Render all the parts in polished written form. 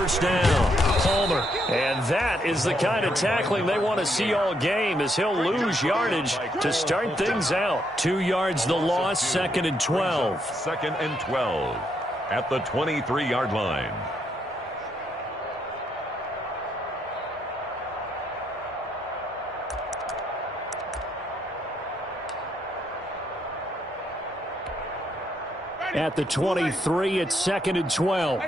first down. Palmer. And that is the kind of tackling they want to see all game, as he'll lose yardage to start things out. 2 yards the loss, 2nd and 12. 2nd and 12 at the 23-yard line. At the 23, it's 2nd and 12.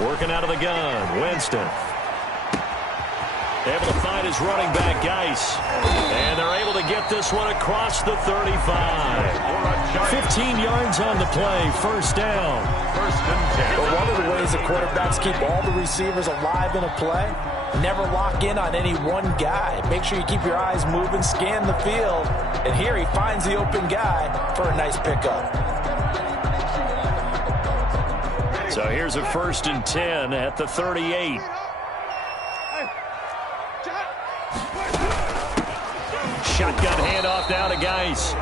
Working out of the gun, Winston. Able to find his running back, Geis. And they're able to get this one across the 35. 15 yards on the play, first down. 1st and 10. But one of the ways the quarterbacks keep all the receivers alive in a play, never lock in on any one guy. Make sure you keep your eyes moving, scan the field. And here he finds the open guy for a nice pickup. So here's a 1st and 10 at the 38. Shotgun handoff now to Geis.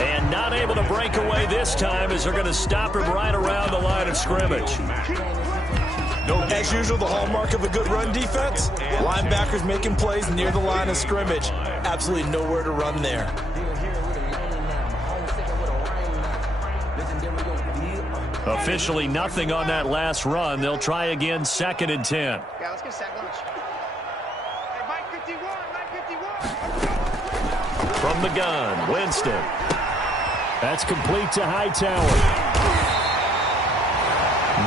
And not able to break away this time, as they're going to stop him right around the line of scrimmage. As usual, the hallmark of a good run defense, linebackers making plays near the line of scrimmage. Absolutely nowhere to run there. Officially nothing on that last run. They'll try again, 2nd and 10. Yeah, let's get sack lunch. Hey, Mike 51, Mike 51. From the gun, Winston. That's complete to Hightower.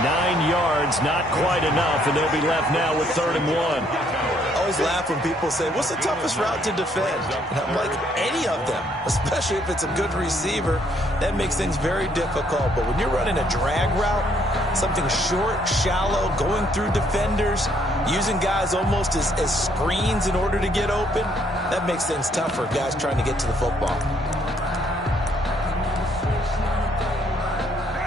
9 yards, not quite enough, and they'll be left now with 3rd and 1. I always laugh when people say, what's the toughest route to defend? And I'm like, any of them, especially if it's a good receiver. That makes things very difficult. But when you're running a drag route, something short, shallow, going through defenders, using guys almost as screens in order to get open, that makes things tough for guys trying to get to the football.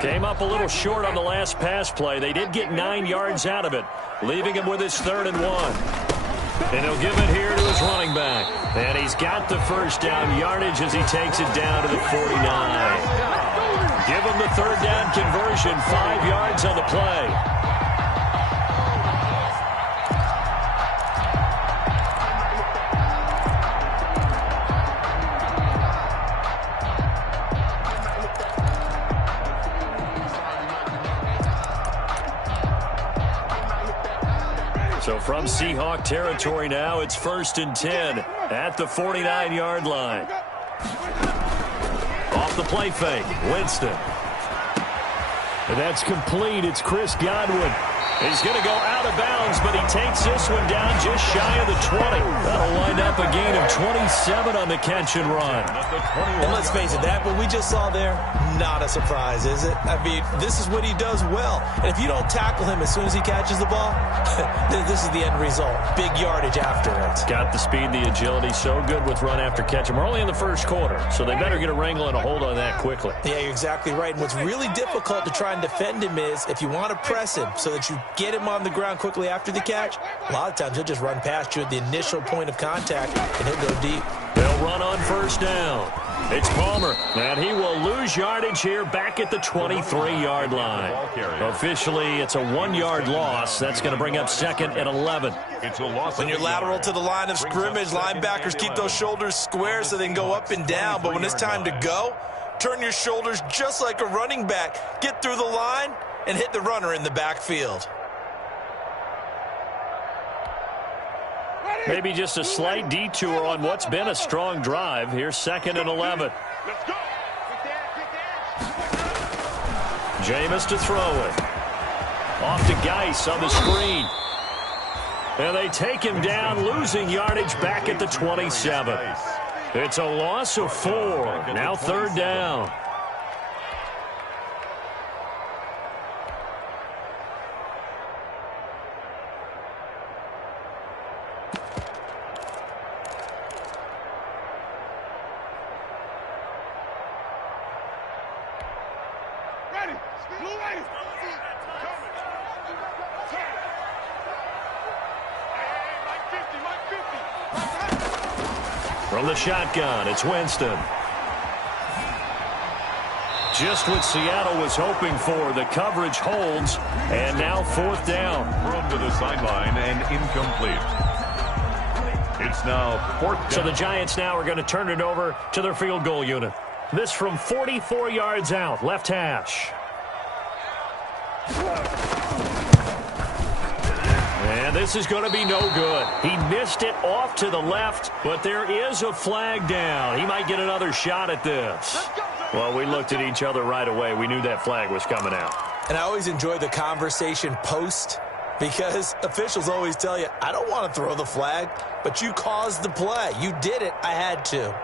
Came up a little short on the last pass play. They did get 9 yards out of it, leaving him with his 3rd and 1. And he'll give it here to his running back. And he's got the first down yardage as he takes it down to the 49. Give him the 3rd down conversion, 5 yards on the play. So from Seahawk territory now, it's 1st and 10 at the 49-yard line. Off the play fake, Winston. And that's complete. It's Chris Godwin. He's going to go out of bounds, but he takes this one down just shy of the 20. That'll wind up a gain of 27 on the catch and run. And let's face it, that what we just saw there, not a surprise, is it? I mean, this is what he does well. And if you don't tackle him as soon as he catches the ball, this is the end result. Big yardage after it. Got the speed, the agility, so good with run after catch. And we're only in the first quarter, so they better get a wrangle and a hold on that quickly. Yeah, you're exactly right. And what's really difficult to try and defend him is if you want to press him so that you get him on the ground quickly after the catch, a lot of times he'll just run past you at the initial point of contact, and he'll go deep. They'll run on first down. It's Palmer, and he will lose yardage here back at the 23-yard line. Officially, it's a 1-yard loss. That's going to bring up 2nd and 11. When you're lateral to the line of scrimmage, linebackers keep those shoulders square so they can go up and down. But when it's time to go, turn your shoulders just like a running back. Get through the line and hit the runner in the backfield. Maybe just a slight detour on what's been a strong drive. Here's 2nd and 11. Let's go. Jameis to throw it. Off to Geis on the screen. And they take him down, losing yardage back at the 27. It's a loss of 4. Now 3rd down. From the shotgun, it's Winston. just what Seattle was hoping for. The coverage holds, and now 4th down. Thrown to the sideline and incomplete. It's now 4th down. So the Giants now are going to turn it over to their field goal unit. This from 44 yards out, left hash. And this is going to be no good. He missed it off to the left, but there is a flag down. He might get another shot at this. Well, we looked at each other right away. We knew that flag was coming out. And I always enjoy the conversation post, because officials always tell you, I don't want to throw the flag, but you caused the play. You did it. I had to.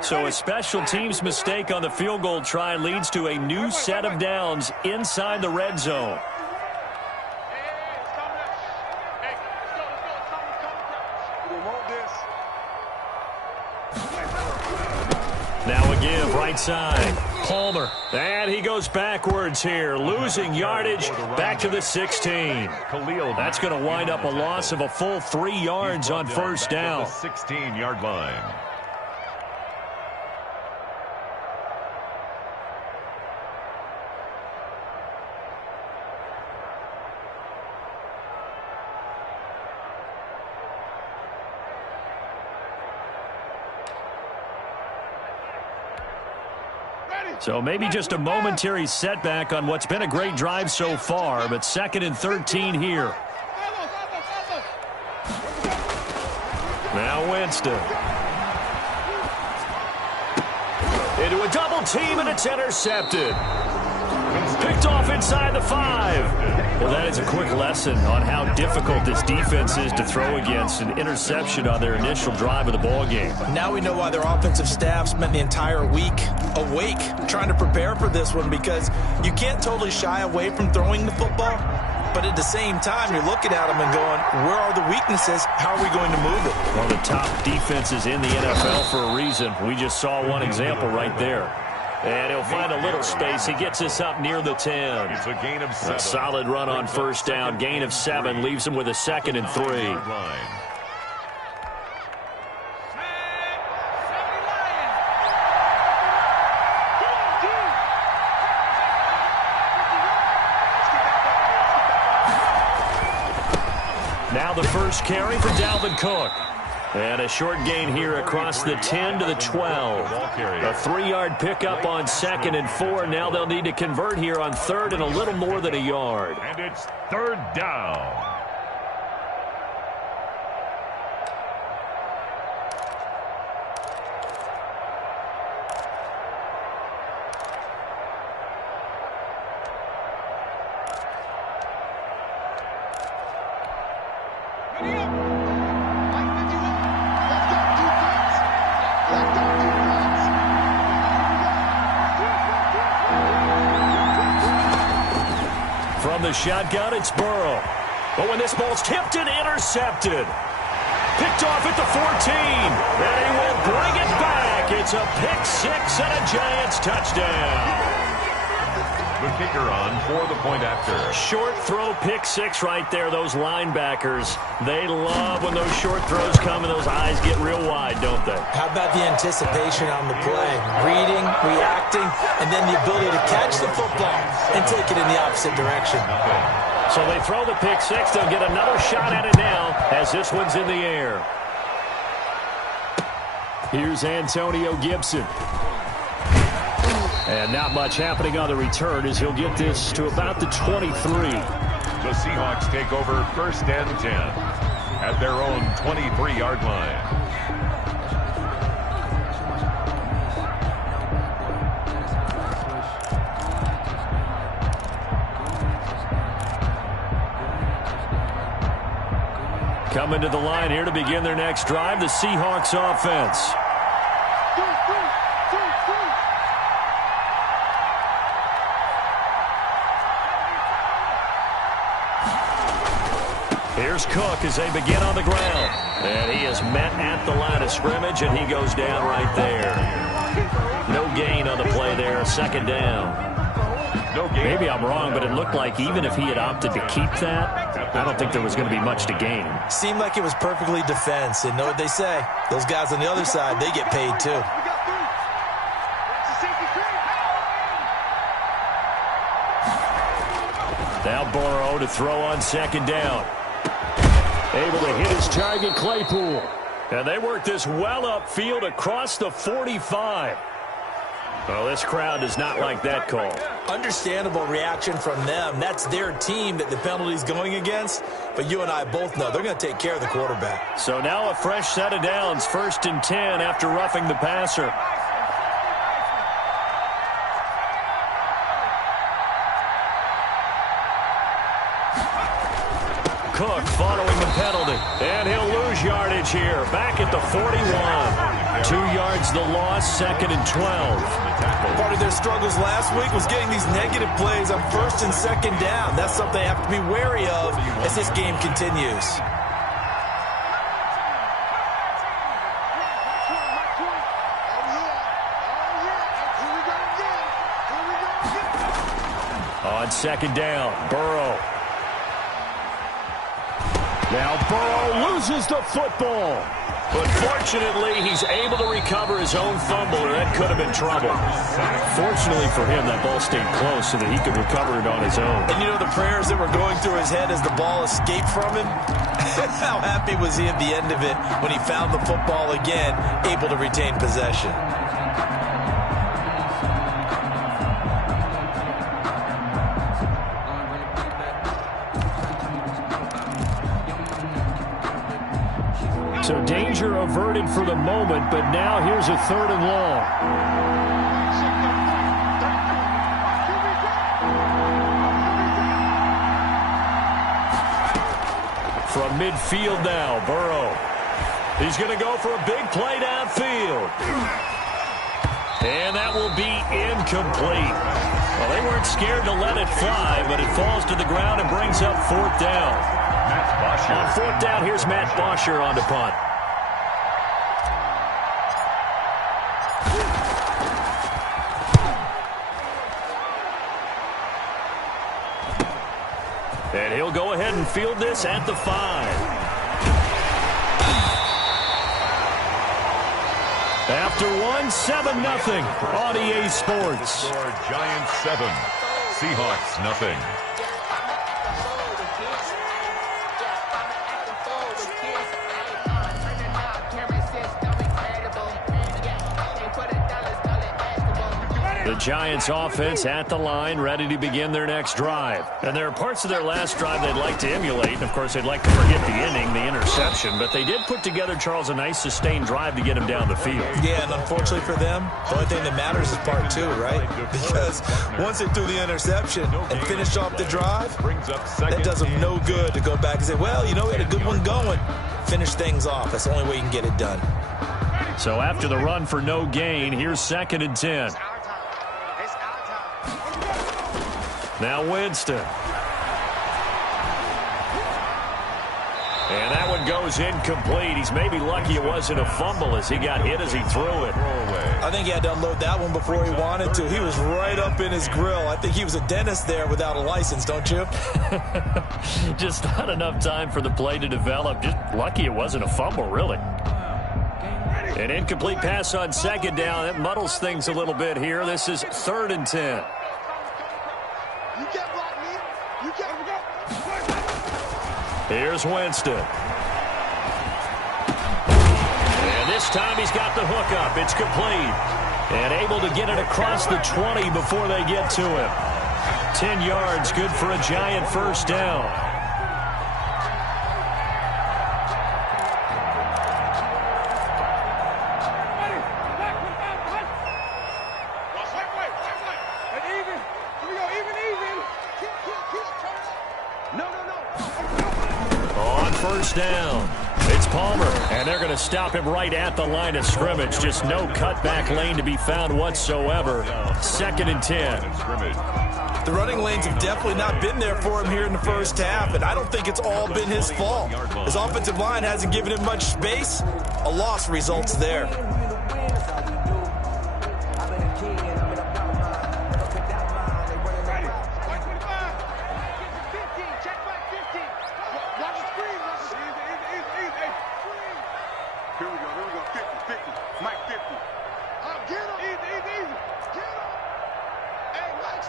So a special teams mistake on the field goal try leads to a new set of downs inside the red zone. Now a give right side. Palmer. And he goes backwards here, losing yardage back to the 16. That's going to wind up a loss of a full 3 yards on first down. 16-yard line. So maybe just a momentary setback on what's been a great drive so far, but 2nd and 13 here. Now Winston. Into a double team, and it's intercepted. Picked off inside the 5. Well, that is a quick lesson on how difficult this defense is to throw against. An interception on their initial drive of the ballgame. Now we know why their offensive staff spent the entire week awake trying to prepare for this one, because you can't totally shy away from throwing the football, but at the same time, you're looking at them and going, where are the weaknesses? How are we going to move it? One of the top defenses in the NFL for a reason. We just saw one example right there. And he'll find a little space. He gets us up near the 10. It's a gain of 7. A solid run on first down. Gain of 7 leaves him with a 2nd and 3. Now the first carry for Dalvin Cook. And a short gain here across the 10 to the 12. A 3-yard pickup on 2nd and 4. Now they'll need to convert here on 3rd and a little more than a yard. And it's 3rd down. From the shotgun, it's Burrow. But when this ball's tipped and intercepted. Picked off at the 14. And he will bring it back. It's a pick-6 and a Giants touchdown. The kicker on for the point after. Short throw, pick-6 right there. Those linebackers, they love when those short throws come and those eyes get real wide, don't they? How about the anticipation on the play? Reading, reacting, and then the ability to catch the football and take it in the opposite direction. So they throw the pick-6. They'll get another shot at it now as this one's in the air. Here's Antonio Gibson. And not much happening on the return as he'll get this to about the 23. The Seahawks take over 1st and 10 at their own 23-yard line. Coming to the line here to begin their next drive, the Seahawks offense. Here's Cook as they begin on the ground. And he is met at the line of scrimmage, and he goes down right there. No gain on the play there, 2nd down. Maybe I'm wrong, but it looked like even if he had opted to keep that, I don't think there was going to be much to gain. Seemed like it was perfectly defense. And know what they say? Those guys on the other side, they get paid too. Now Burrow to throw on second down. Able to hit his target, Claypool. And they work this well upfield across the 45. Well, this crowd does not like that call. Understandable reaction from them. That's their team that the penalty's going against. But you and I both know they're going to take care of the quarterback. So now a fresh set of downs, 1st and 10 after roughing the passer. Cook following the penalty, and he'll lose yardage here. Back at the 41. 2 yards the loss, 2nd and 12. Part of their struggles last week was getting these negative plays on 1st and 2nd down. That's something they have to be wary of as this game continues. On 2nd down, Burrow. Now Burrow loses the football. But fortunately, he's able to recover his own fumble, or that could have been trouble. Fortunately for him, that ball stayed close so that he could recover it on his own. And you know the prayers that were going through his head as the ball escaped from him? How happy was he at the end of it when he found the football again, able to retain possession? So danger averted for the moment, but now here's a 3rd and long. From midfield now, Burrow. He's going to go for a big play downfield. And that will be incomplete. Well, they weren't scared to let it fly, but it falls to the ground and brings up 4th down. On 4th down, here's Matt Bosher on the punt. And he'll go ahead and field this at the 5. After 1, 7-0 on EA Sports. Giants 7, Seahawks nothing. The Giants offense at the line, ready to begin their next drive. And there are parts of their last drive they'd like to emulate. And, of course, they'd like to forget the inning, the interception. But they did put together, Charles, a nice sustained drive to get him down the field. Yeah, and unfortunately for them, the only thing that matters is part 2, right? Because once they threw the interception and finished off the drive, that does them no good to go back and say, well, you know, we had a good one going. Finish things off. That's the only way you can get it done. So after the run for no gain, here's 2nd and 10. Now Winston. And that one goes incomplete. He's maybe lucky it wasn't a fumble as he got hit as he threw it. I think he had to unload that one before he wanted to. He was right up in his grill. I think he was a dentist there without a license, don't you? Just not enough time for the play to develop. Just lucky it wasn't a fumble, really. An incomplete pass on 2nd down. That muddles things a little bit here. This is 3rd and 10. Here's Winston. And this time he's got the hook up. It's complete. And able to get it across the 20 before they get to him. 10 yards, good for a Giant 1st down. On 1st down, it's Palmer, and they're going to stop him right at the line of scrimmage. Just no cutback lane to be found whatsoever. 2nd and 10. The running lanes have definitely not been there for him here in the first half, and I don't think it's all been his fault. His offensive line hasn't given him much space. A loss results there.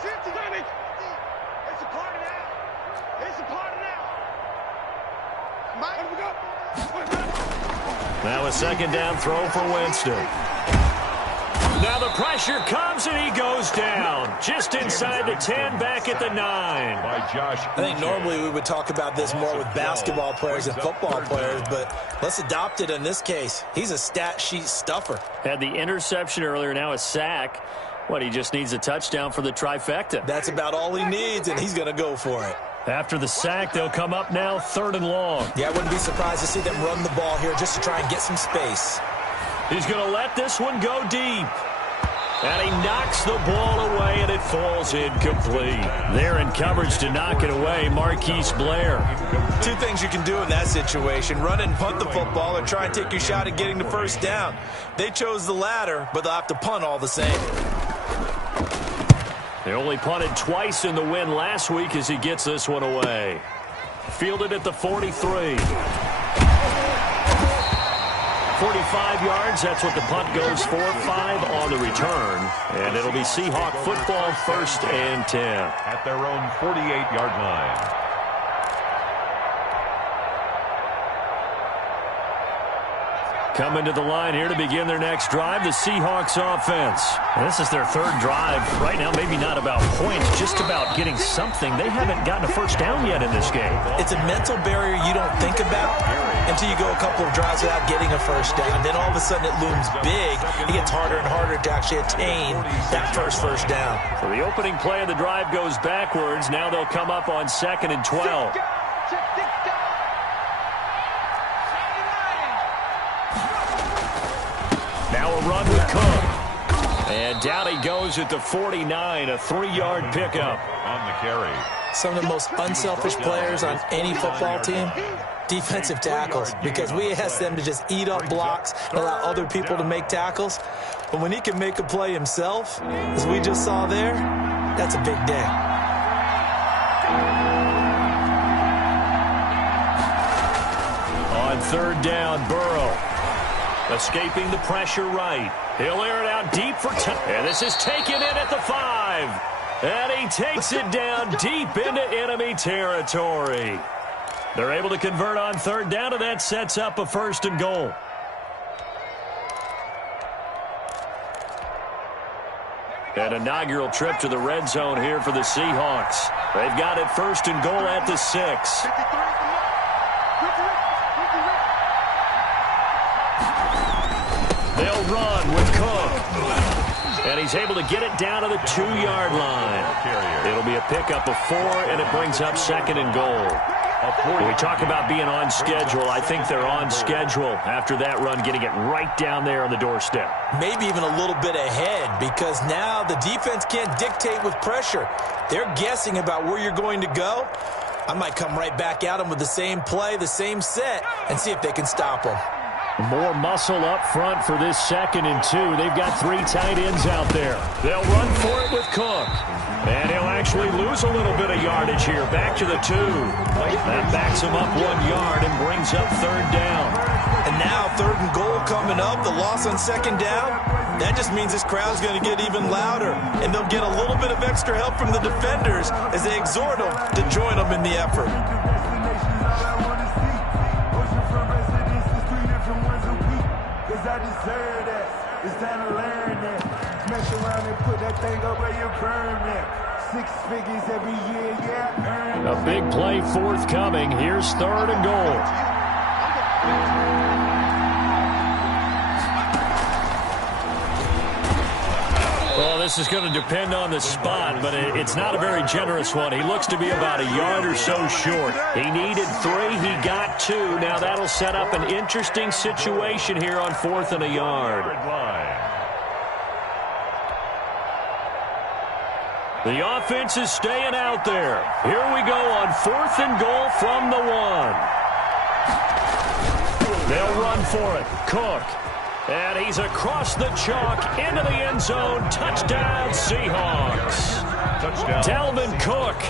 It's a party now. It's a party now. Mike, we go. Now a second down throw for Winston. Now the pressure comes and he goes down. Just inside the 10, back at the 9. By Josh. I think normally we would talk about this more with basketball players and football players, but let's adopt it in this case. He's a stat sheet stuffer. Had the interception earlier, now a sack. What, he just needs a touchdown for the trifecta. That's about all he needs, and he's going to go for it. After the sack, they'll come up now 3rd and long. Yeah, I wouldn't be surprised to see them run the ball here just to try and get some space. He's going to let this one go deep. And he knocks the ball away, and it falls incomplete. They're in coverage to knock it away, Marquise Blair. Two things you can do in that situation: run and punt the football, or try and take your shot at getting the first down. They chose the latter, but they'll have to punt all the same. They only punted twice in the win last week as he gets this one away. Fielded at the 43. 45 yards, that's what the punt goes for. 5 on the return. And it'll be Seahawk football, 1st and 10. At their own 48-yard line. Coming to the line here to begin their next drive, the Seahawks offense. And this is their 3rd drive. Right now, maybe not about points, just about getting something. They haven't gotten a first down yet in this game. It's a mental barrier you don't think about until you go a couple of drives without getting a first down. Then all of a sudden it looms big. It gets harder and harder to actually attain that first down. So the opening play of the drive goes backwards. Now they'll come up on 2nd and 12. Now a run with Cook. And down he goes at the 49, a 3-yard pickup. On the carry. Some of the most unselfish players on any football team, defensive tackles, because we ask them to just eat up blocks and allow other people to make tackles. But when he can make a play himself, as we just saw there, that's a big day. On 3rd down, Burrow. Escaping the pressure right. He'll air it out deep for 10. And this is taken in at the 5. And he takes it down deep into enemy territory. They're able to convert on 3rd down, and that sets up a 1st and goal. An inaugural trip to the red zone here for the Seahawks. They've got it 1st and goal at the 6. They'll run with Cook. And he's able to get it down to the 2-yard line. It'll be a pickup of 4, and it brings up 2nd and goal. When we talk about being on schedule, I think they're on schedule after that run, getting it right down there on the doorstep. Maybe even a little bit ahead, because now the defense can't dictate with pressure. They're guessing about where you're going to go. I might come right back at them with the same play, the same set, and see if they can stop them. More muscle up front for this 2nd and 2. They've got 3 tight ends out there. They'll run for it with Cook. And he'll actually lose a little bit of yardage here. Back to the 2. That backs him up 1 yard and brings up 3rd down. And now 3rd and goal coming up. The loss on 2nd down. That just means this crowd's going to get even louder. And they'll get a little bit of extra help from the defenders as they exhort them to join them in the effort. I deserve that. It's time to learn that. Smash around and put that thing up where you burn that. 6 figures every year, yeah, earn. A big play forthcoming. Here's 3rd and goal. Well, this is going to depend on the spot, but it's not a very generous one. He looks to be about a yard or so short. He needed 3. He got 2. Now that'll set up an interesting situation here on 4th and a yard. The offense is staying out there. Here we go on 4th and goal from the 1. They'll run for it. Cook. And he's across the chalk into the end zone. Touchdown, Seahawks. Touchdown. Dalvin Cook,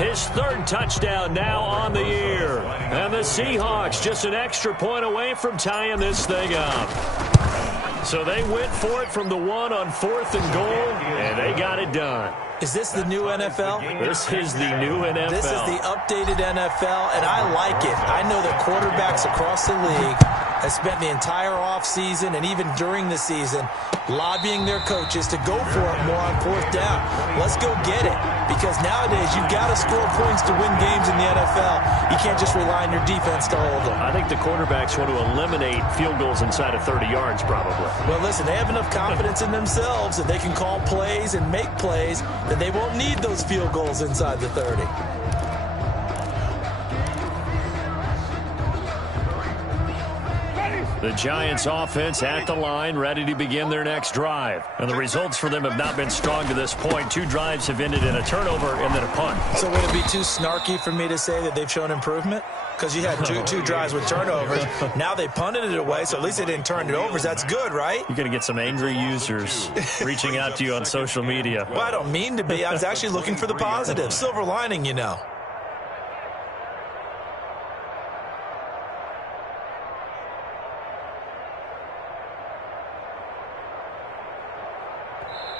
his 3rd touchdown now on the year. And the Seahawks just an extra point away from tying this thing up. So they went for it from the 1 on 4th and goal, and they got it done. Is this the new NFL? This is the new NFL. This is the updated NFL, and I like it. I know that quarterbacks across the league have spent the entire offseason and even during the season lobbying their coaches to go for it more on 4th down. Let's go get it, because nowadays you've got to score points to win games in the NFL. You can't just rely on your defense to hold them. I think the quarterbacks want to eliminate field goals inside of 30 yards probably. Well, listen, they have enough confidence in themselves that they can call plays and make plays that they won't need those field goals inside the 30. The Giants offense at the line, ready to begin their next drive. And the results for them have not been strong to this point. 2 drives have ended in a turnover and then a punt. So would it be too snarky for me to say that they've shown improvement? Because you had two drives with turnovers. Now they punted it away, so at least they didn't turn it over. That's good, right? You're going to get some angry users reaching out to you on social media. Well, I don't mean to be. I was actually looking for the positive. Silver lining, you know.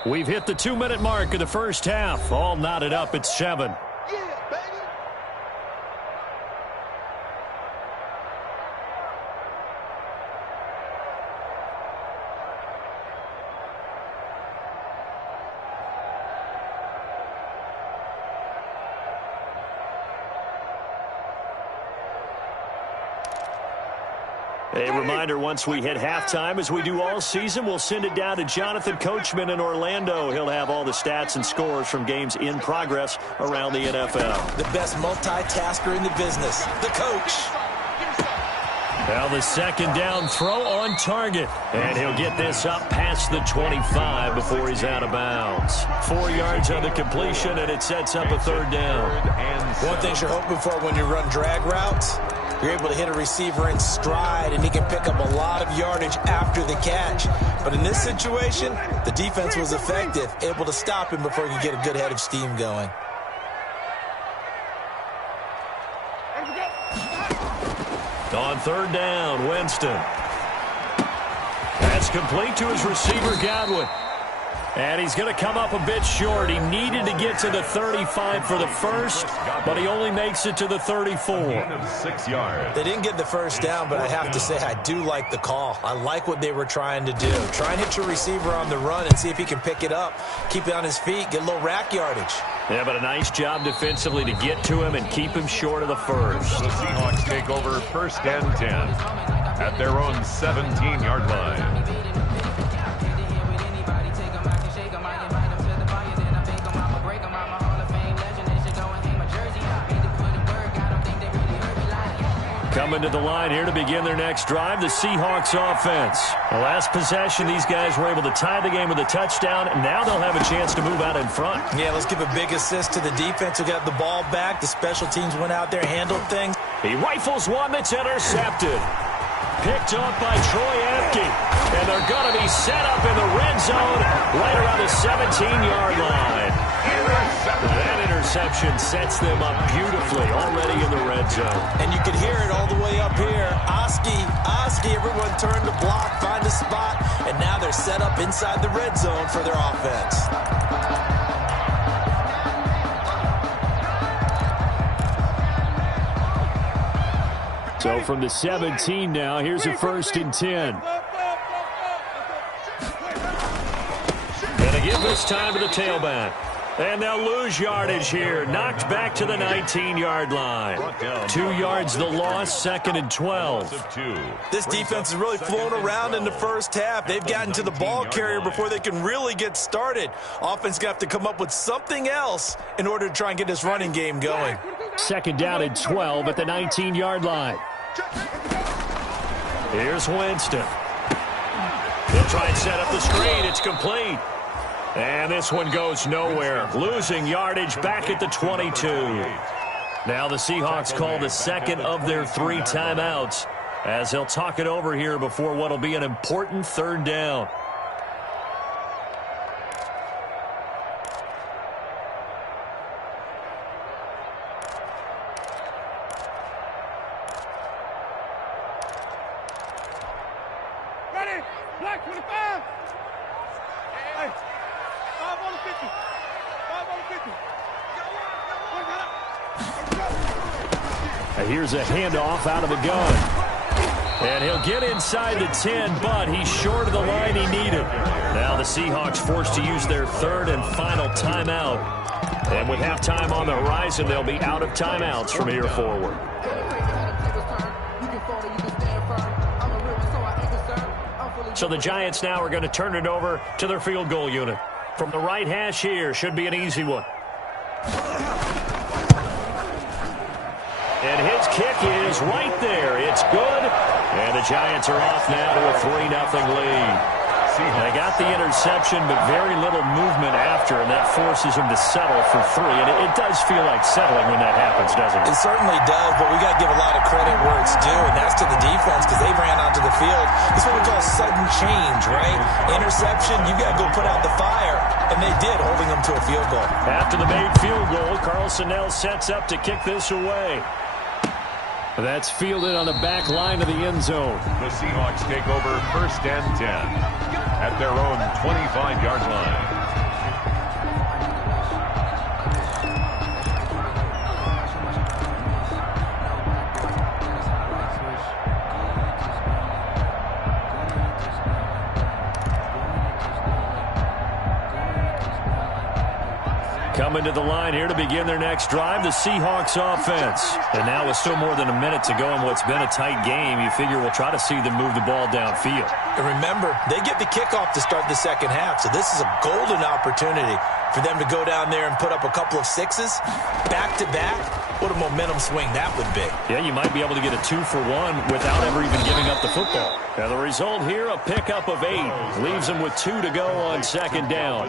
We've hit the 2-minute mark of the first half. All knotted up at 7. A reminder, once we hit halftime, as we do all season, we'll send it down to Jonathan Coachman in Orlando. He'll have all the stats and scores from games in progress around the NFL. The best multitasker in the business, the coach. Now the 2nd down throw on target. And he'll get this up past the 25 before he's out of bounds. 4 yards on the completion, and it sets up a 3rd down. One thing you're hoping for when you run drag routes, you're able to hit a receiver in stride, and he can pick up a lot of yardage after the catch. But in this situation, the defense was effective, able to stop him before he could get a good head of steam going. On 3rd down, Winston. That's complete to his receiver, Godwin. And he's going to come up a bit short. He needed to get to the 35 for the first, but he only makes it to the 34. 6 yards. They didn't get the first down, but I have to say I do like the call. I like what they were trying to do. Try and hit your receiver on the run and see if he can pick it up, keep it on his feet, get a little rack yardage. Yeah, but a nice job defensively to get to him and keep him short of the first. The Seahawks take over 1st and 10 at their own 17-yard line. Coming to the line here to begin their next drive, the Seahawks offense. The last possession, these guys were able to tie the game with a touchdown, and now they'll have a chance to move out in front. Yeah, let's give a big assist to the defense who got the ball back. The special teams went out there, handled things. He rifles one that's intercepted. Picked up by Troy Apke. And they're going to be set up in the red zone right around the 17-yard line. That interception sets them up beautifully already in the red zone. And you can hear it all the way up here. Oski, everyone turned to block, find a spot, and now they're set up inside the red zone for their offense. So from the 17 now, here's a 1st and 10. And again this time to the tailback. And they'll lose yardage here. Knocked back to the 19-yard line. 2 yards the loss, 2nd and 12. This defense is really flown around in the first half. They've gotten to the ball carrier before they can really get started. Offense got to come up with something else in order to try and get this running game going. 2nd down and 12 at the 19-yard line. Here's Winston. He'll try and set up the screen. It's complete. And this one goes nowhere. Losing yardage back at the 22. Now the Seahawks call the 2nd of their 3 timeouts as they'll talk it over here before what will be an important 3rd down. Ready? Black 25. Here's a handoff out of the gun. And he'll get inside the 10, but he's short of the line he needed. Now the Seahawks forced to use their third and final timeout. And with halftime on the horizon, they'll be out of timeouts from here forward. So the Giants now are going to turn it over to their field goal unit. From the right hash here, should be an easy one. And his kick is right there. It's good. And the Giants are off now to a 3-0 lead. They got the interception, but very little movement after, and that forces them to settle for 3. And it does feel like settling when that happens, doesn't it? It certainly does, but we got to give a lot of credit where it's due, and that's to the defense because they ran onto the field. This is what we call sudden change, right? Interception, you got to go put out the fire, and they did, holding them to a field goal. After the made field goal, Carlson now sets up to kick this away. That's fielded on the back line of the end zone. The Seahawks take over 1st and 10 at their own 25-yard line. Coming to the line here to begin their next drive, the Seahawks offense. And now with still more than a minute to go in what's been a tight game, you figure we'll try to see them move the ball downfield. And remember, they get the kickoff to start the second half, so this is a golden opportunity for them to go down there and put up a couple of sixes back-to-back. What a momentum swing that would be. Yeah, you might be able to get a 2-for-1 without ever even giving up the football. Now the result here, a pickup of 8. Leaves them with 2 to go on second down.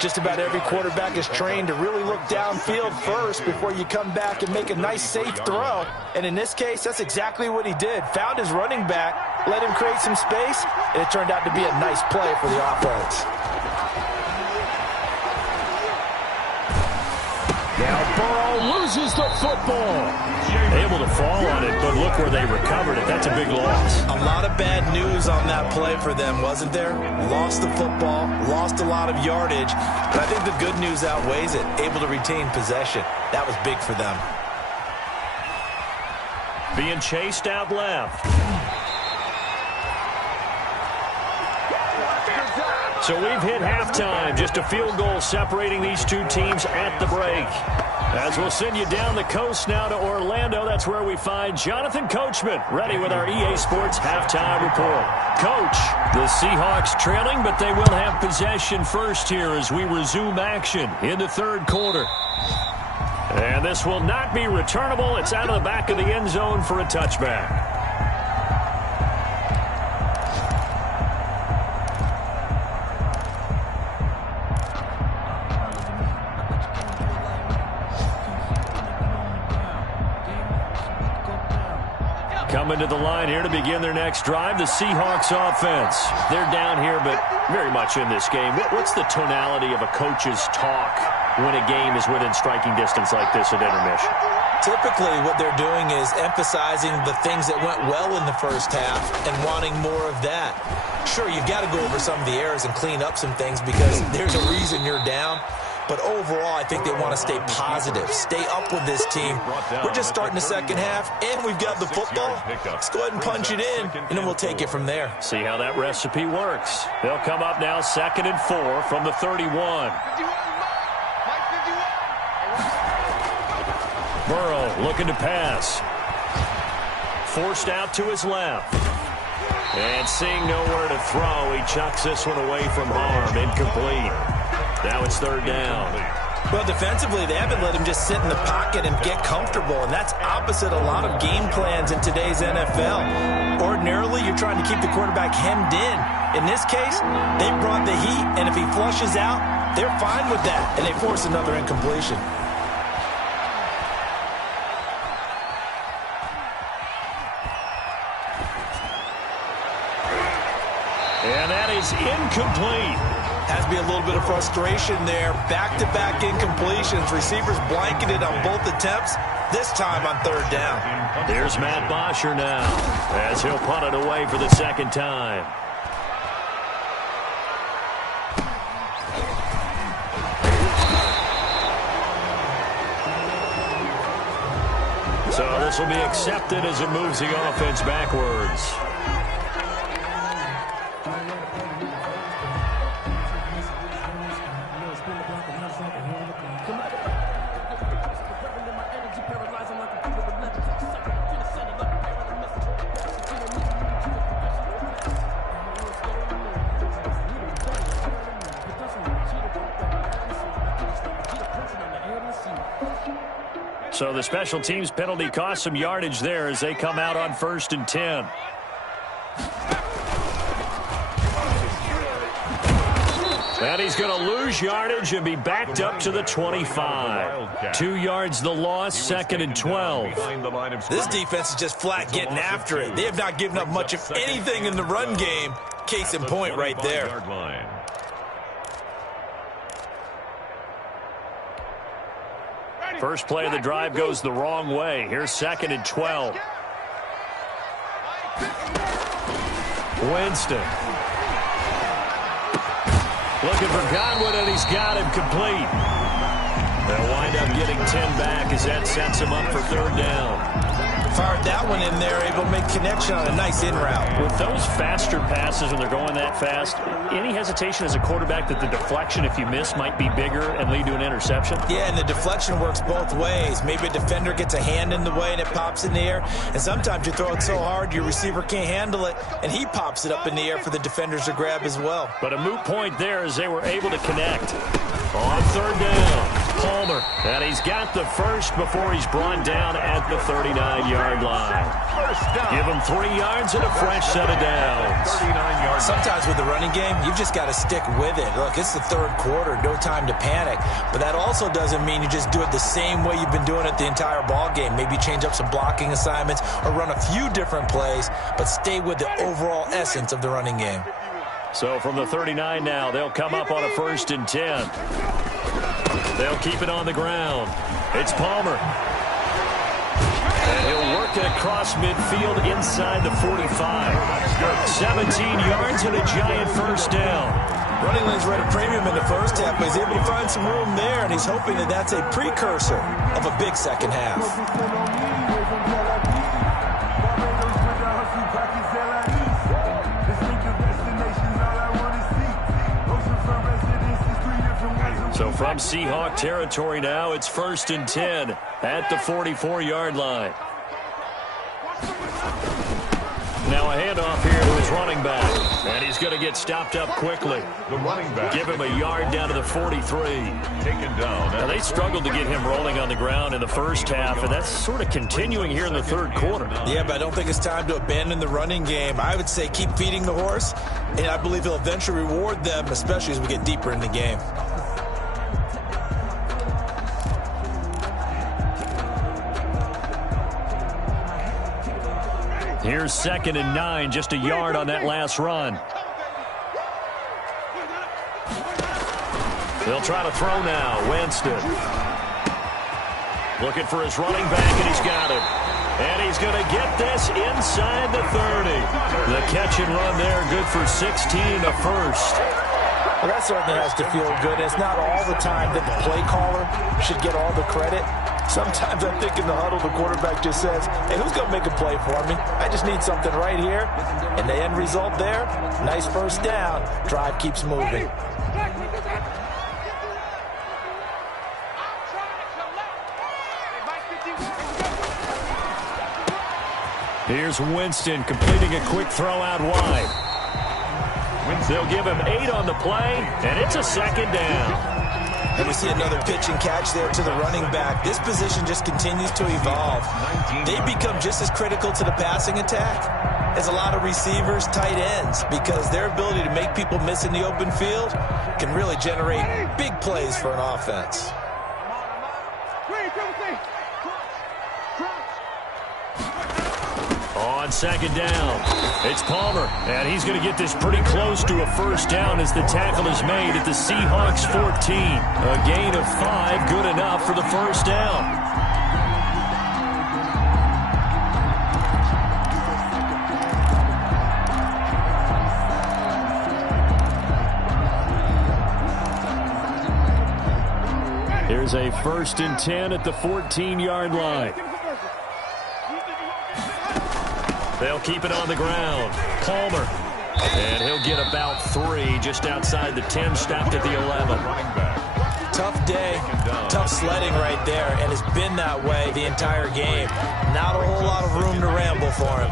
Just about every quarterback is trained to really look downfield first before you come back and make a nice, safe throw. And in this case, that's exactly what he did. Found his running back, let him create some space, and it turned out to be a nice play for the offense. Now Burrow loses the football. Able to fall on it, but look where they recovered it. That's a big loss. A lot of bad news on that play for them, wasn't there? Lost the football, lost a lot of yardage, but I think the good news outweighs it. Able to retain possession. That was big for them. Being chased out left. So we've hit halftime. Just a field goal separating these two teams at the break. As we'll send you down the coast now to Orlando, that's where we find Jonathan Coachman, ready with our EA Sports halftime report. Coach, the Seahawks trailing, but they will have possession first here as we resume action in the third quarter. And this will not be returnable. It's out of the back of the end zone for a touchback. Coming to the line here to begin their next drive, the Seahawks offense. They're down here, but very much in this game. What's the tonality of a coach's talk when a game is within striking distance like this at intermission? Typically, what they're doing is emphasizing the things that went well in the first half and wanting more of that. Sure, you've got to go over some of the errors and clean up some things because there's a reason you're down. But overall, I think they want to stay positive, stay up with this team. We're just starting the second half, and we've got the football. Let's go ahead and punch it in, and then we'll take it from there. See how that recipe works. They'll come up now 2nd and 4 from the 31. Burrow looking to pass. Forced out to his left. And seeing nowhere to throw, he chucks this one away from harm. Incomplete. Now it's third down. Well, defensively, they haven't let him just sit in the pocket and get comfortable, and that's opposite a lot of game plans in today's NFL. Ordinarily, you're trying to keep the quarterback hemmed in. In this case, they brought the heat, and if he flushes out, they're fine with that, and they force another incompletion. And that is incomplete. Has to be a little bit of frustration there. Back-to-back incompletions. Receivers blanketed on both attempts, this time on third down. There's Matt Bosher now as he'll punt it away for the second time. So this will be accepted as it moves the offense backwards. So the special teams penalty cost some yardage there as they come out on 1st and 10. And he's going to lose yardage and be backed up to the 25. 2 yards the loss, 2nd and 12. This defense is just flat getting after it. They have not given up much of anything in the run game. Case in point right there. First play of the drive goes the wrong way. Here's 2nd and 12. Winston. Looking for Godwin, and he's got him complete. They'll wind up getting 10 back as that sets him up for 3rd down. Fired that one in there, able to make connection on a nice in route. With those faster passes when they're going that fast, any hesitation as a quarterback that the deflection, if you miss, might be bigger and lead to an interception? Yeah, and the deflection works both ways. Maybe a defender gets a hand in the way and it pops in the air. And sometimes you throw it so hard your receiver can't handle it, and he pops it up in the air for the defenders to grab as well. But a moot point there as they were able to connect. On 3rd down, Palmer. And he's got the first before he's brought down at the 39-yard line. Give him 3 yards and a fresh set of downs. Sometimes with the running game, you've just got to stick with it. Look, it's the 3rd quarter, no time to panic. But that also doesn't mean you just do it the same way you've been doing it the entire ball game. Maybe change up some blocking assignments or run a few different plays, but stay with the overall essence of the running game. So from the 39 now, they'll come up on a 1st and 10. They'll keep it on the ground. It's Palmer. And he'll work it across midfield inside the 45. 17 yards and a giant 1st down. Running lanes were at a premium in the first half, but he's able to find some room there, and he's hoping that that's a precursor of a big second half. So from Seahawk territory now, it's 1st and 10 at the 44-yard line. Now a handoff here to his running back. And he's going to get stopped up quickly. The running back. Give him a yard down to the 43. Taken down. Now they struggled to get him rolling on the ground in the first half, and that's sort of continuing here in the 3rd quarter. Yeah, but I don't think it's time to abandon the running game. I would say keep feeding the horse, and I believe he'll eventually reward them, especially as we get deeper in the game. Here's 2nd and 9, just a yard on that last run. They'll try to throw now. Winston. Looking for his running back, and he's got it. And he's going to get this inside the 30. The catch and run there, good for 16, a first. Well, that certainly has to feel good. It's not all the time that the play caller should get all the credit. Sometimes I think in the huddle, the quarterback just says, hey, who's going to make a play for me? I just need something right here. And the end result there, nice 1st down. Drive keeps moving. Here's Winston completing a quick throw out wide. They'll give him 8 on the play, and it's a 2nd down. And we see another pitch and catch there to the running back. This position just continues to evolve. They become just as critical to the passing attack as a lot of receivers, tight ends, because their ability to make people miss in the open field can really generate big plays for an offense. On 2nd down, it's Palmer, and he's going to get this pretty close to a 1st down as the tackle is made at the Seahawks 14. A gain of 5, good enough for the 1st down. Here's a 1st and 10 at the 14-yard line. They'll keep it on the ground. Palmer. And he'll get about 3 just outside the 10, stopped at the 11. Running back. Tough day, tough sledding right there, and it's been that way the entire game. Not a whole lot of room to ramble for him.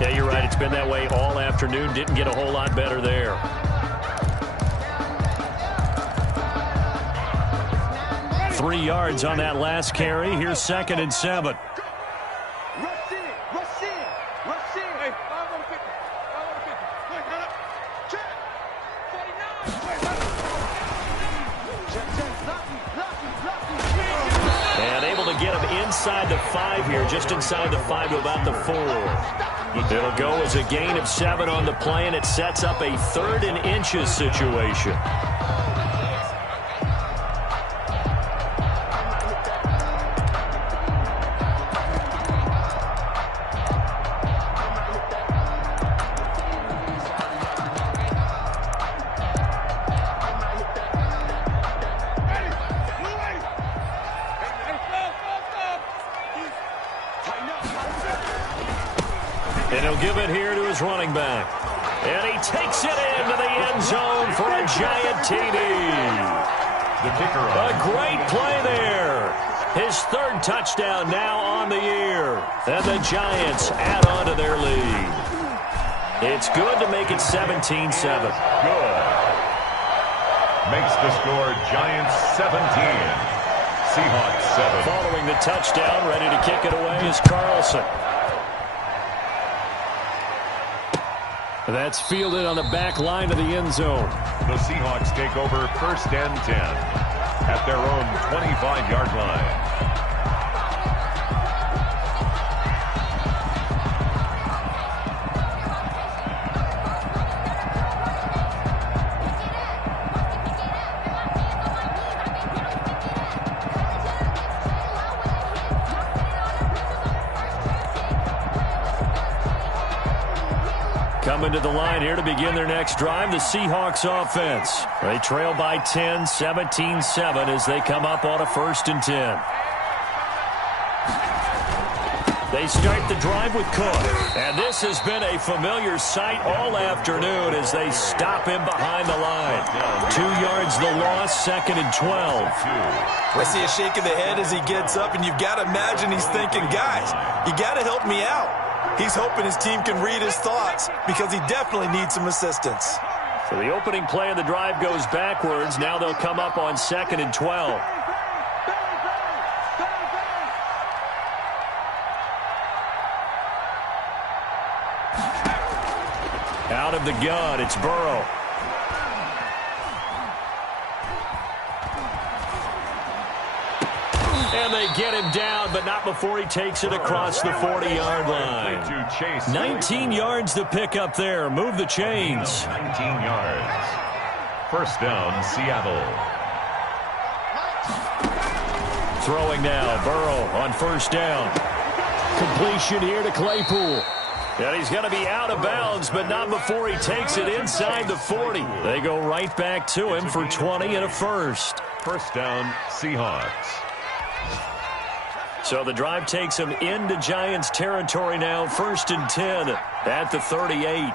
Yeah, you're right. It's been that way all afternoon. Didn't get a whole lot better there. Three yards on that last carry. Here's 2nd and 7. And able to get him inside the 5 here, just inside the 5 to about the 4. It'll go as a gain of 7 on the play, and it sets up a 3rd and inches situation. And he'll give it here to his running back. And he takes it into the end zone for a giant TD. The kicker A great play there. His 3rd touchdown now on the year. And the Giants add on to their lead. It's good to make it 17-7. Good. Makes the score Giants 17. Seahawks 7. Following the touchdown, ready to kick it away is Carlson. That's fielded on the back line of the end zone. The Seahawks take over 1st and 10 at their own 25-yard line. Coming to the line here to begin their next drive, the Seahawks offense. They trail by 10, 17-7 as they come up on a 1st and 10. They start the drive with Cook. And this has been a familiar sight all afternoon as they stop him behind the line. 2 yards the loss, 2nd and 12. I see a shake of the head as he gets up, and you've got to imagine he's thinking, guys, you got to help me out. He's hoping his team can read his thoughts because he definitely needs some assistance. So the opening play of the drive goes backwards. Now they'll come up on 2nd and 12. Out of the gun, it's Burrow. And they get him down, but not before he takes it across the 40-yard line. 19 yards to pick up there. Move the chains. 19 yards. 1st down, Seattle. Throwing now, Burrow on 1st down. Completion here to Claypool. And he's going to be out of bounds, but not before he takes it inside the 40. They go right back to him for 20 and a 1st. 1st down, Seahawks. So the drive takes him into Giants territory now. 1st and 10 at the 38.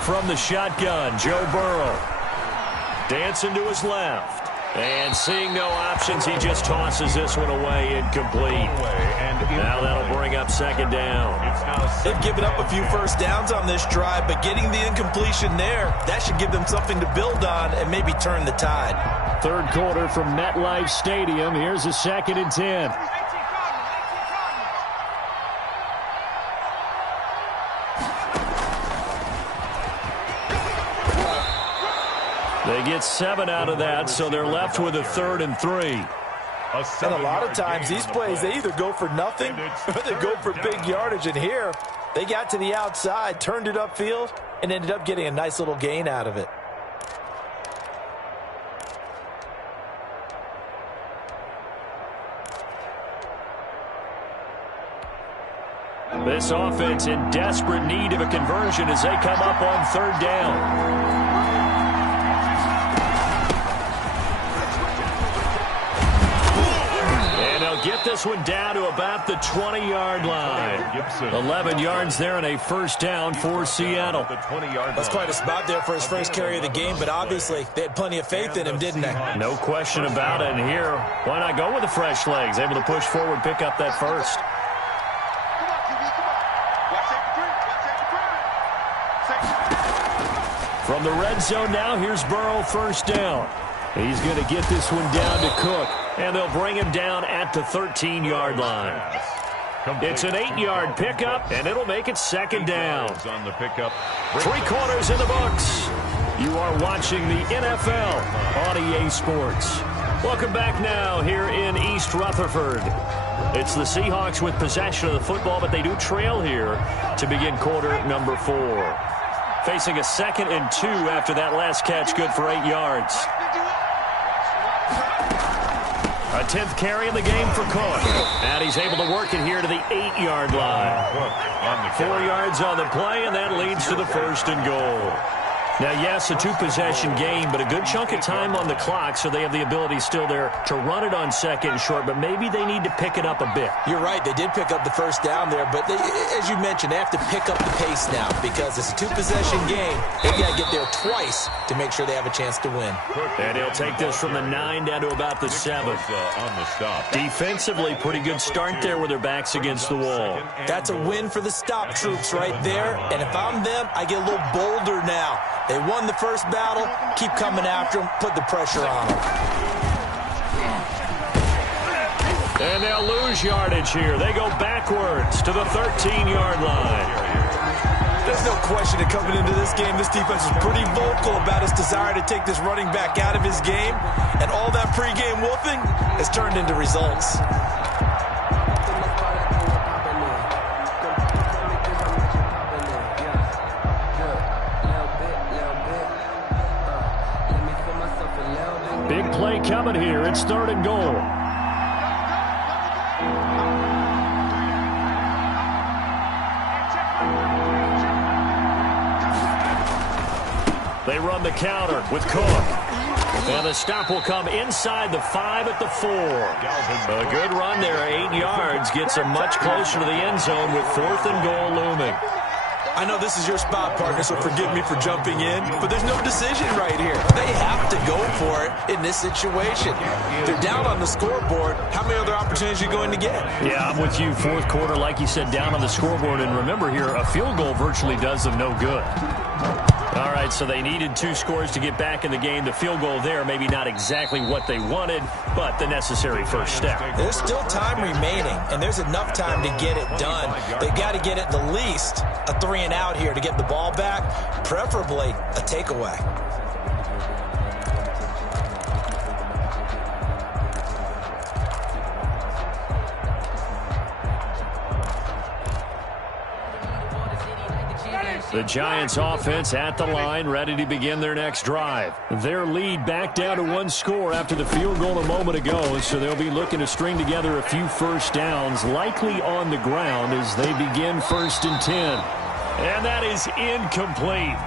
From the shotgun, Joe Burrow. Dancing to his left. And seeing no options, he just tosses this one away, incomplete. Now that'll bring up 2nd down. They've given up a few 1st downs on this drive, but getting the incompletion there, that should give them something to build on and maybe turn the tide. 3rd quarter from MetLife Stadium. Here's a 2nd and 10. They get 7 out of that, so they're left with a 3rd and 3. And a lot of times these plays, they either go for nothing or they go for big yardage. And here, they got to the outside, turned it upfield, and ended up getting a nice little gain out of it. This offense in desperate need of a conversion as they come up on 3rd down. they'll get this one down to about the 20-yard line. 11 yards there and a first down for Seattle. That's quite a spot there for his first carry of the game, but obviously they had plenty of faith in him, didn't they? No question about it. And here, why not go with the fresh legs? Able to push forward, pick up that first. From the red zone now, here's Burrow, first down. He's going to get this one down to Cook, and they'll bring him down at the 13-yard line. It's an 8-yard pickup, and it'll make it second down. 3 quarters in the books. You are watching the NFL on EA Sports. Welcome back now here in East Rutherford. It's the Seahawks with possession of the football, but they do trail here to begin quarter number 4. Facing a 2nd and 2 after that last catch, good for 8 yards. A 10th carry in the game for Cook. And he's able to work it here to the 8-yard line. 4 yards on the play, and that leads to the 1st and goal. Now, yes, a 2-possession game, but a good chunk of time on the clock, so they have the ability still there to run it on 2nd and short, but maybe they need to pick it up a bit. You're right. They did pick up the first down there, but as you mentioned, they have to pick up the pace now because it's a 2-possession game. They've got to get there twice to make sure they have a chance to win. And he'll take this from the 9 down to about the 7. On the stop. Defensively, pretty good start there with their backs against the wall. That's a win for the stop troops right there, and if I'm them, I get a little bolder now. They won the first battle. Keep coming after them. Put the pressure on them. And they'll lose yardage here. They go backwards to the 13-yard line. There's no question that coming into this game, this defense is pretty vocal about its desire to take this running back out of his game. And all that pregame wolfing has turned into results. Big play coming here. It's 3rd and goal. They run the counter with Cook. And the stop will come inside the 5 at the 4. A good run there, 8 yards. Gets them much closer to the end zone with 4th and goal looming. I know this is your spot, partner, so forgive me for jumping in, but there's no decision right here. They have to go for it in this situation. They're down on the scoreboard. How many other opportunities are you going to get? Yeah, I'm with you. 4th quarter, like you said, down on the scoreboard. And remember here, a field goal virtually does them no good. All right, so they needed 2 scores to get back in the game. The field goal there, maybe not exactly what they wanted, but the necessary first step. There's still time remaining, and there's enough time to get it done. They've got to get at the least a 3-and-out here to get the ball back, preferably a takeaway. The Giants offense at the line, ready to begin their next drive. Their lead back down to 1 score after the field goal a moment ago, so they'll be looking to string together a few first downs, likely on the ground as they begin 1st and 10. And that is incomplete.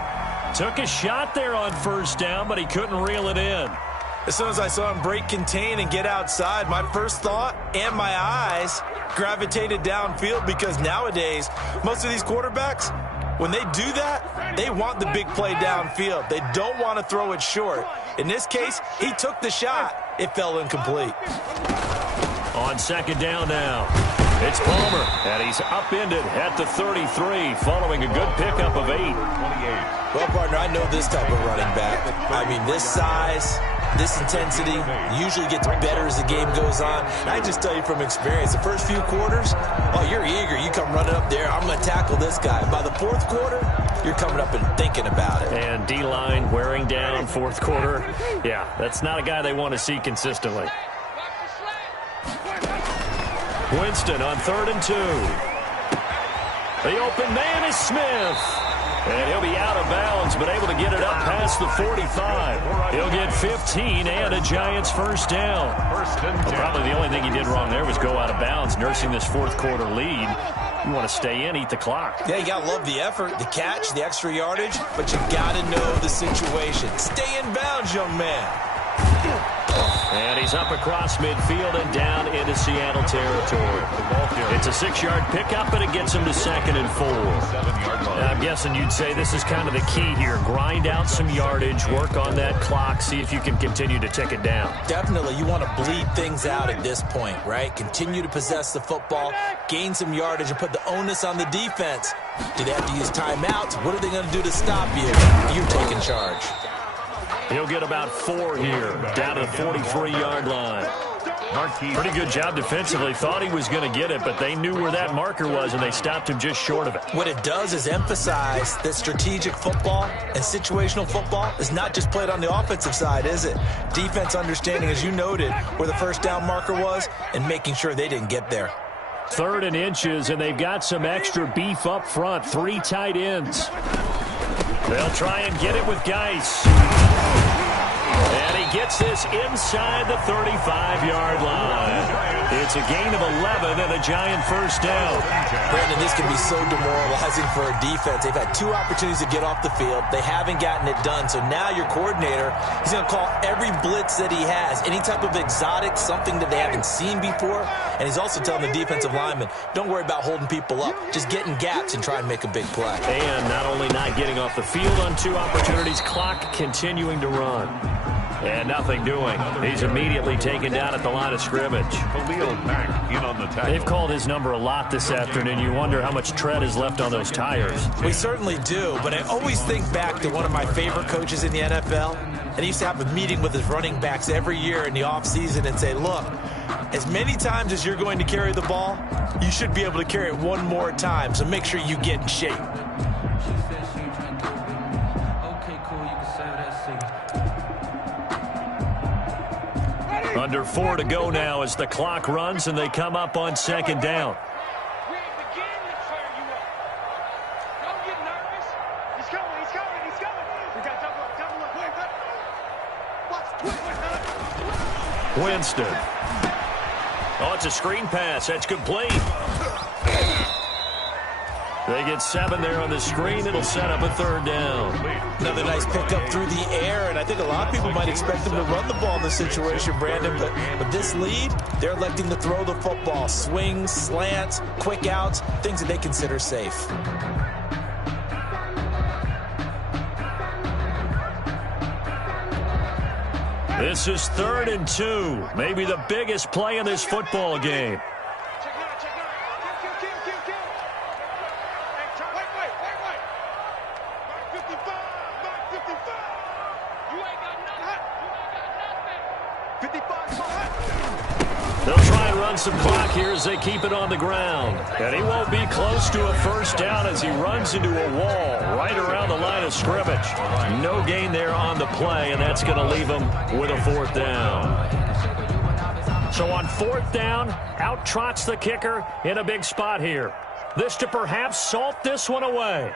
Took a shot there on 1st down, but he couldn't reel it in. As soon as I saw him break contain and get outside, my first thought and my eyes gravitated downfield because nowadays, most of these quarterbacks, when they do that, they want the big play downfield. They don't want to throw it short. In this case, he took the shot. It fell incomplete. On 2nd down now, it's Palmer, and he's upended at the 33 following a good pickup of 8. Well, partner, I know this type of running back. I mean, this size, this intensity usually gets better as the game goes on. And I just tell you from experience, the first few quarters, oh, you're eager. You come running up there, I'm going to tackle this guy. By the 4th quarter, you're coming up and thinking about it. And D-line wearing down 4th quarter. Yeah, that's not a guy they want to see consistently. Winston on 3rd and 2. The open man is Smith. And he'll be out of bounds, but able to get it up past the 45. He'll get 15 and a Giants first down. Well, probably the only thing he did wrong there was go out of bounds, nursing this 4th quarter lead. You want to stay in, eat the clock. Yeah, you got to love the effort, the catch, the extra yardage, but you got to know the situation. Stay in bounds, young man. And he's up across midfield and down into Seattle territory. It's a 6-yard pickup, and it gets him to 2nd and 4. I'm guessing you'd say this is kind of the key here. Grind out some yardage, work on that clock, see if you can continue to tick it down. Definitely, you want to bleed things out at this point, right? Continue to possess the football, gain some yardage, and put the onus on the defense. Do they have to use timeouts? What are they going to do to stop you? You're taking charge. He'll get about 4 here, down to the 43-yard line. Pretty good job defensively. Thought he was going to get it, but they knew where that marker was, and they stopped him just short of it. What it does is emphasize that strategic football and situational football is not just played on the offensive side, is it? Defense understanding, as you noted, where the first down marker was and making sure they didn't get there. 3rd and inches, and they've got some extra beef up front. 3 tight ends. They'll try and get it with Geis. And he gets this inside the 35-yard line. It's a gain of 11 and a giant first down. Brandon, this can be so demoralizing for a defense. They've had 2 opportunities to get off the field. They haven't gotten it done. So now your coordinator, he's going to call every blitz that he has, any type of exotic, something that they haven't seen before. And he's also telling the defensive lineman, don't worry about holding people up. Just get in gaps and try and make a big play. And not only not getting off the field on 2 opportunities, clock continuing to run. And nothing doing. He's immediately taken down at the line of scrimmage. Back in on the tackle. They've called his number a lot this afternoon. You wonder how much tread is left on those tires. We certainly do, but I always think back to one of my favorite coaches in the NFL. And he used to have a meeting with his running backs every year in the offseason and say, look, as many times as you're going to carry the ball, you should be able to carry it one more time. So make sure you get in shape. Under 4 to go now as the clock runs and they come up on 2nd down. We ain't beginning to turn you up. Don't get nervous. He's coming, he's coming, he's coming. We got double up. Wait, what? Watch, Winston. Oh, it's a screen pass. That's complete. They get 7 there on the screen. It'll set up a 3rd down. Another nice pickup through the air, and I think a lot of people might expect them to run the ball in this situation, Brandon, but with this lead, they're electing to throw the football. Swings, slants, quick outs, things that they consider safe. This is 3rd and 2. Maybe the biggest play in this football game. check 9. Kill. Hey, wait. Mark 55. You ain't got nothing. 55. They'll try and run some clock here as they keep it on the ground. And he won't be close to a first down as he runs into a wall right around the line of scrimmage. No gain there on the play, and that's going to leave him with a 4th down. So on 4th down, out trots the kicker in a big spot here. This to perhaps salt this one away.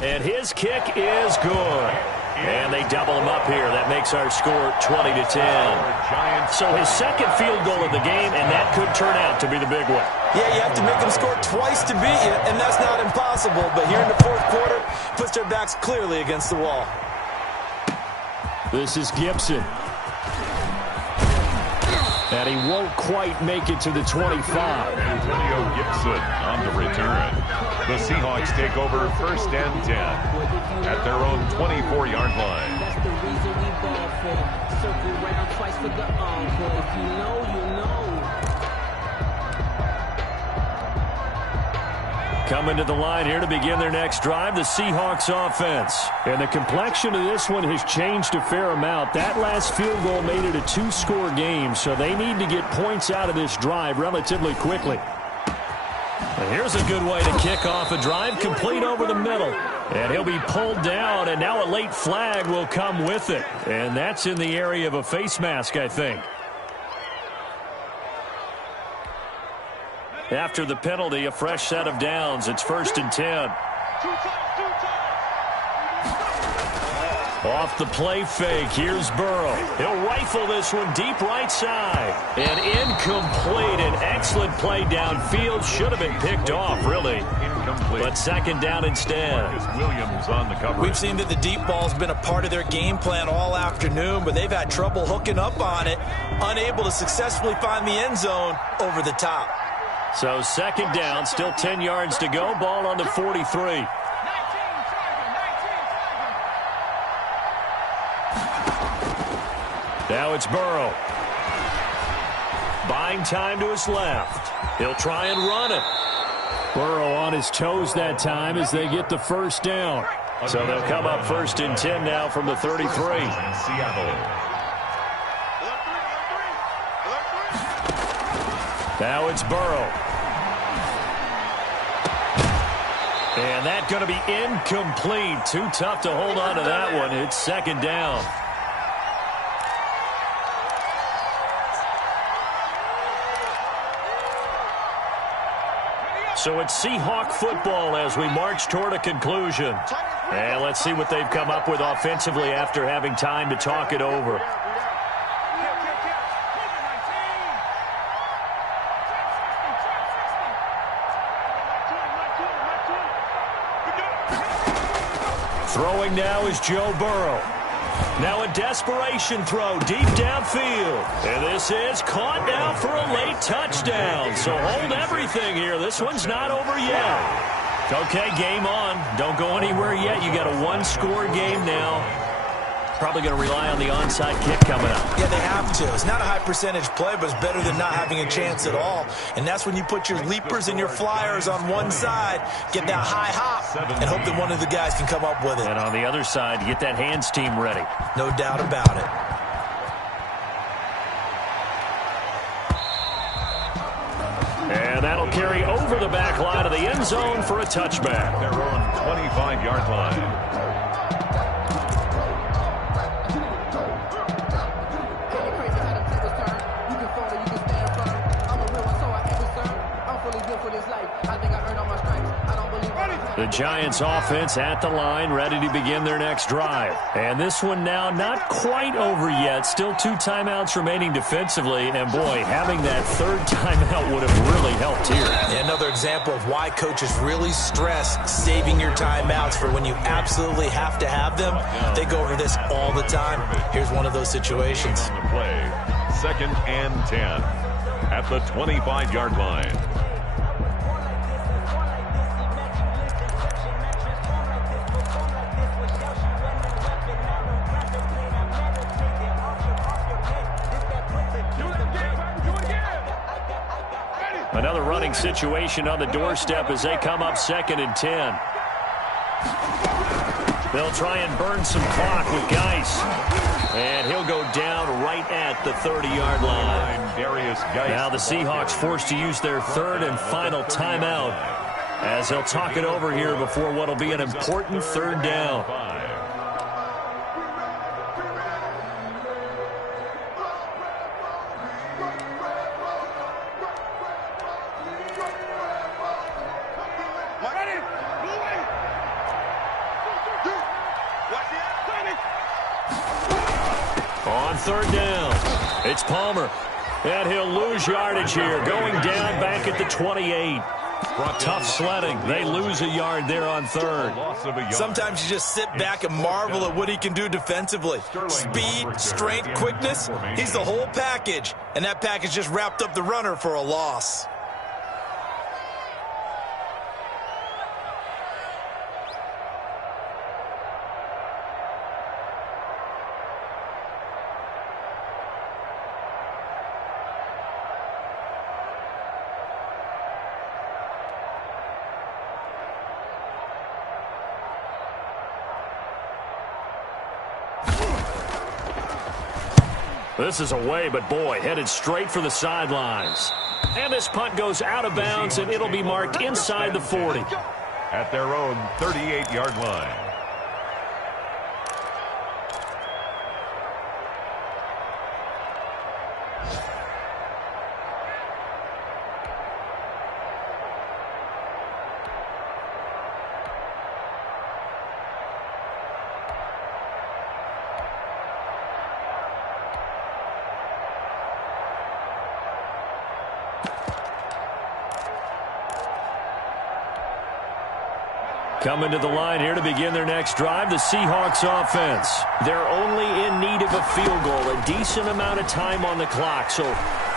And his kick is good. And they double him up here. That makes our score 20-10. So his 2nd field goal of the game, and that could turn out to be the big one. Yeah, you have to make them score twice to beat you, and that's not impossible. But here in the 4th quarter, puts their backs clearly against the wall. This is Gibson. And he won't quite make it to the 25. Antonio Gibson on the return. The Seahawks take over 1st and 10 at their own 24-yard line. That's the reason we ball for. Circle round twice for the encore. If you know, you know. Coming to the line here to begin their next drive, the Seahawks offense. And the complexion of this one has changed a fair amount. That last field goal made it a 2-score game, so they need to get points out of this drive relatively quickly. And here's a good way to kick off a drive, complete over the middle. And he'll be pulled down, and now a late flag will come with it. And that's in the area of a face mask, I think. After the penalty, a fresh set of downs. It's 1st and 10. Two times. Off the play fake, here's Burrow. He'll rifle this one deep right side. And incomplete. An excellent play downfield. Should have been picked off, really. Incomplete. But second down instead. Williams on the coverage. We've seen that the deep ball's been a part of their game plan all afternoon, but they've had trouble hooking up on it, unable to successfully find the end zone over the top. So second down, still 10 yards to go. Ball on the 43. Now it's Burrow. Buying time to his left. He'll try and run it. Burrow on his toes that time as they get the first down. So they'll come up first and 10 now from the 33. Seattle. Now it's Burrow. And that's going to be incomplete. Too tough to hold on to that one. It's second down. So it's Seahawk football as we march toward a conclusion. And let's see what they've come up with offensively after having time to talk it over. Throwing now is Joe Burrow. Now a desperation throw deep downfield. And this is caught now for a late touchdown. So hold everything here. This one's not over yet. Okay, game on. Don't go anywhere yet. You got a one-score game now. Probably going to rely on the onside kick coming up. Yeah, they have to. It's not a high-percentage play, but it's better than not having a chance at all. And that's when you put your leapers and your flyers on one side, get that high hop, and hope that one of the guys can come up with it. And on the other side, get that hands team ready. No doubt about it. And that'll carry over the back line of the end zone for a touchback. Their own 25-yard line. The Giants offense at the line, ready to begin their next drive. And this one now not quite over yet. Still 2 timeouts remaining defensively. And, boy, having that third timeout would have really helped here. And another example of why coaches really stress saving your timeouts for when you absolutely have to have them. They go over this all the time. Here's one of those situations. On the play, 2nd and 10 at the 25-yard line. Another running situation on the doorstep as they come up 2nd and 10. They'll try and burn some clock with Geis. And he'll go down right at the 30-yard line. Now the Seahawks forced to use their third and final timeout as they'll talk it over here before what will be an important third down. On third down, it's Palmer. And he'll lose yardage here, going down back at the 28. Tough sledding. They lose a yard there on third. Sometimes you just sit back and marvel at what he can do defensively. Speed, strength, quickness, he's the whole package. And that package just wrapped up the runner for a loss. This is away, but boy, headed straight for the sidelines. And this punt goes out of bounds, and it'll be marked inside the 40. At their own 38-yard line. Coming to the line here to begin their next drive, the Seahawks offense. They're only in need of a field goal, a decent amount of time on the clock. So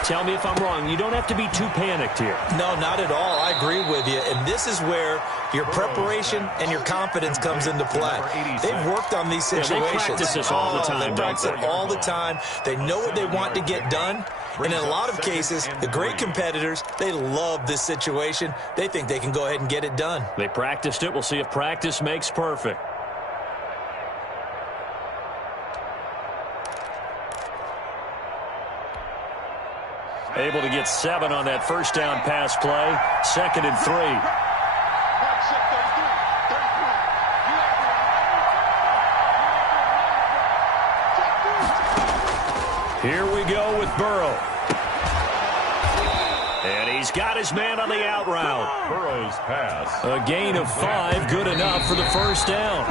tell me if I'm wrong. You don't have to be too panicked here. No, not at all. I agree with you. And this is where your preparation and your confidence comes into play. They've worked on these situations. Yeah, they practice this all the time. They practice it all the time. They know what they want to get done. And in a lot of cases, the great competitors, they love this situation. They think they can go ahead and get it done. They practiced it. We'll see if practice makes perfect. Able to get 7 on that first down pass play. 2nd and 3. Here we go with Burrow. And he's got his man on the out route. Burrow's pass. A gain of 5, good enough for the first down.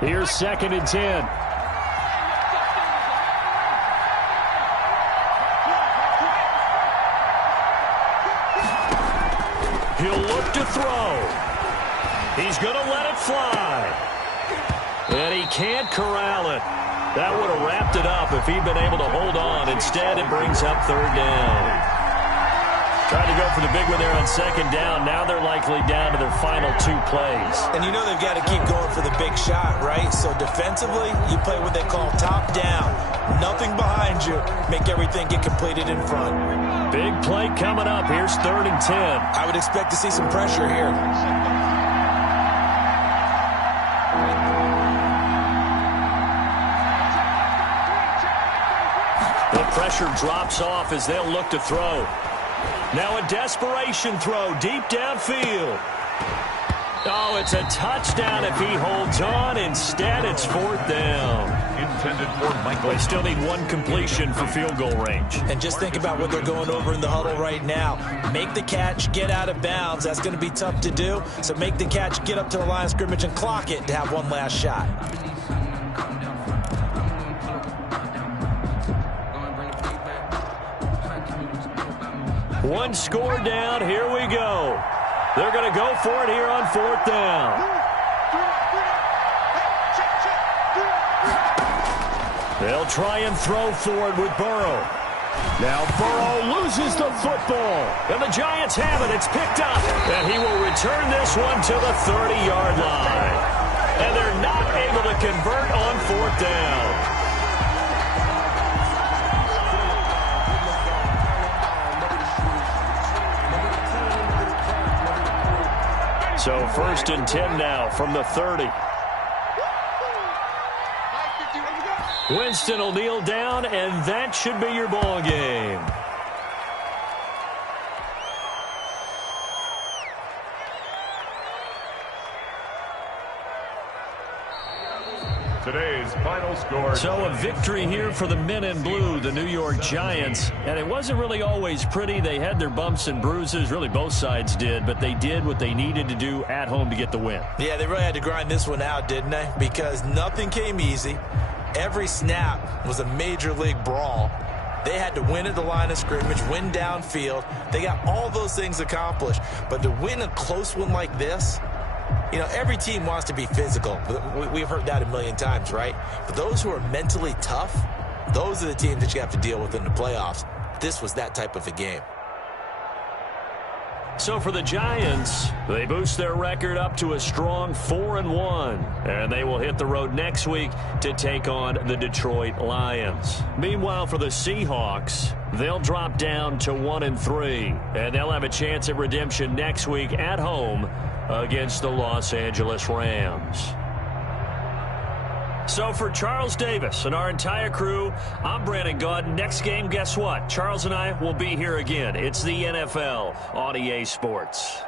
Here's 2nd and 10. He'll look to throw. He's going to let it fly. And he can't corral it. That would have wrapped it up if he'd been able to hold on. Instead, it brings up 3rd down. Tried to go for the big one there on 2nd down. Now they're likely down to their final 2 plays. And you know they've got to keep going for the big shot, right? So defensively, you play what they call top down. Nothing behind you. Make everything get completed in front. Big play coming up. Here's 3rd and 10. I would expect to see some pressure here. The pressure drops off as they'll look to throw. Now a desperation throw deep downfield. Oh, it's a touchdown if he holds on. Instead, it's 4th down. Intended for Michael. They still need 1 completion for field goal range. And just think about what they're going over in the huddle right now. Make the catch, get out of bounds. That's going to be tough to do. So make the catch, get up to the line of scrimmage, and clock it to have 1 last shot. One score down. Here we go. They're going to go for it here on 4th down. They'll try and throw forward with Burrow. Now Burrow loses the football. And the Giants have it. It's picked up. And he will return this one to the 30-yard line. And they're not able to convert on 4th down. So 1st and 10 now from the 30. Winston will kneel down, and that should be your ball game. Today's final score. So a victory here for the men in blue, the New York Giants. And it wasn't really always pretty. They had their bumps and bruises. Really, both sides did. But they did what they needed to do at home to get the win. Yeah, they really had to grind this one out, didn't they? Because nothing came easy. Every snap was a major league brawl. They had to win at the line of scrimmage, win downfield. They got all those things accomplished. But to win a close one like this, you know, every team wants to be physical. We've heard that a million times, right? But those who are mentally tough, those are the teams that you have to deal with in the playoffs. This was that type of a game. So for the Giants, they boost their record up to a strong 4-1. And they will hit the road next week to take on the Detroit Lions. Meanwhile, for the Seahawks, they'll drop down to 1-3. And they'll have a chance at redemption next week at home against the Los Angeles Rams. So for Charles Davis and our entire crew, I'm Brandon Gaudin. Next game, guess what? Charles and I will be here again. It's the NFL on EA Sports.